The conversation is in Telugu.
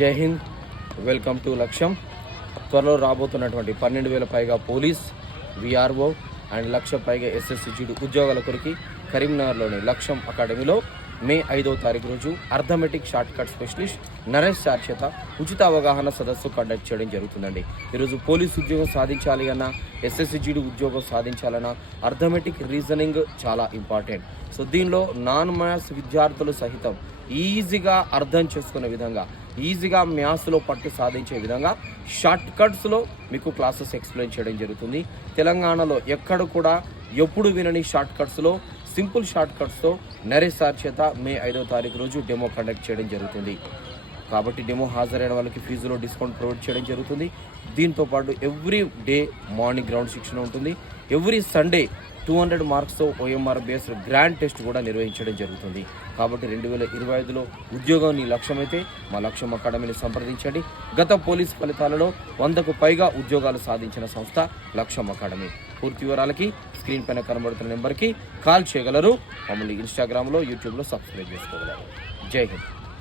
జై హింద్, వెల్కమ్ టు లక్ష్యం. త్వరలో రాబోతున్నటువంటి 12,000 పైగా పోలీస్, విఆర్ఓ అండ్ 1,00,000 పైగా SSCGD ఉద్యోగాల కొరికి కరీంనగర్లోని లక్ష్యం అకాడమీలో మే 5వ తారీఖు రోజు arithmetic short cut specialist Naresh sir చేత ఉచిత అవగాహన సదస్సు కండక్ట్ చేయడం జరుగుతుందండి. ఈరోజు పోలీస్ ఉద్యోగం సాధించాలి అన్నా, SSCGD ఉద్యోగం సాధించాలన్నా అర్థమెటిక్ రీజనింగ్ చాలా ఇంపార్టెంట్. సో దీనిలో నాన్ మ్యాథ్స్ విద్యార్థులు సహితం ఈజీగా అర్థం చేసుకునే విధంగా, ఈజీగా మ్యాథ్స్లో పట్టు సాధించే విధంగా షార్ట్ కట్స్లో మీకు క్లాసెస్ ఎక్స్ప్లెయిన్ చేయడం జరుగుతుంది. తెలంగాణలో ఎక్కడ కూడా ఎప్పుడు వినని షార్ట్ కట్స్లో, సింపుల్ షార్ట్ కట్స్తో నరేష్ సార్ చేత మే 5వ తారీఖు రోజు డెమో కండక్ట్ చేయడం జరుగుతుంది. కాబట్టి డెమో హాజరైన వాళ్ళకి ఫీజులో డిస్కౌంట్ ప్రొవైడ్ చేయడం జరుగుతుంది. దీంతో పాటు ఎవ్రీ డే మార్నింగ్ గ్రౌండ్ శిక్షణ ఉంటుంది. Every Sunday 200 మార్క్స్తో OMR based grand test కూడా నిర్వహించడం జరుగుతుంది. కాబట్టి 2025లో ఉద్యోగం నీ లక్ష్యమైతే మా లక్ష్యం అకాడమీని సంప్రదించండి. గత పోలీస్ ఫలితాలలో 100కు పైగా ఉద్యోగాలు సాధించిన సంస్థ లక్ష్యం అకాడమీ. పూర్తి వివరాలకి స్క్రీన్ పైన కనబడుతున్న నెంబర్కి కాల్ చేయగలరు. మమ్మల్ని ఇన్స్టాగ్రామ్లో, యూట్యూబ్లో సబ్స్క్రైబ్ చేసుకోగలరు. జై హింద్.